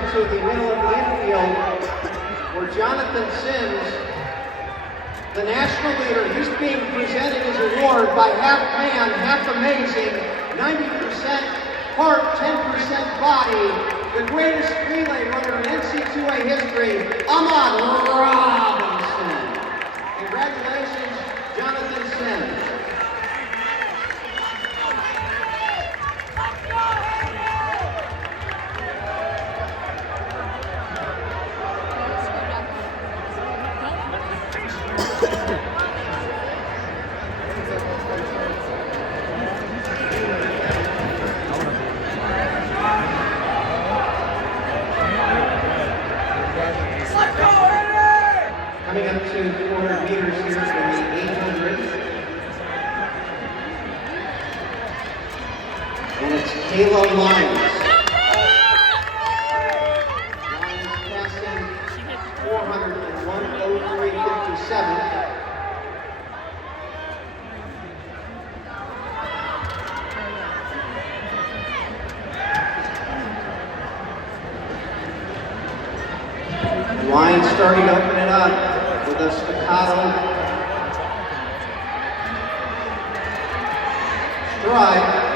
into the middle of the infield where Jonathan Sims, the national leader, he's being presented his award by half man, half amazing, 90% heart, 10% body, the greatest relay runner in NC2A history, Ahmad Robinson. Congratulations, Jonathan Sims. Coming up to 400 meters here from the 800. And it's Kayla Lyons. Lyons passing 401, 0357. Lyons starting to open it up with a staccato stride.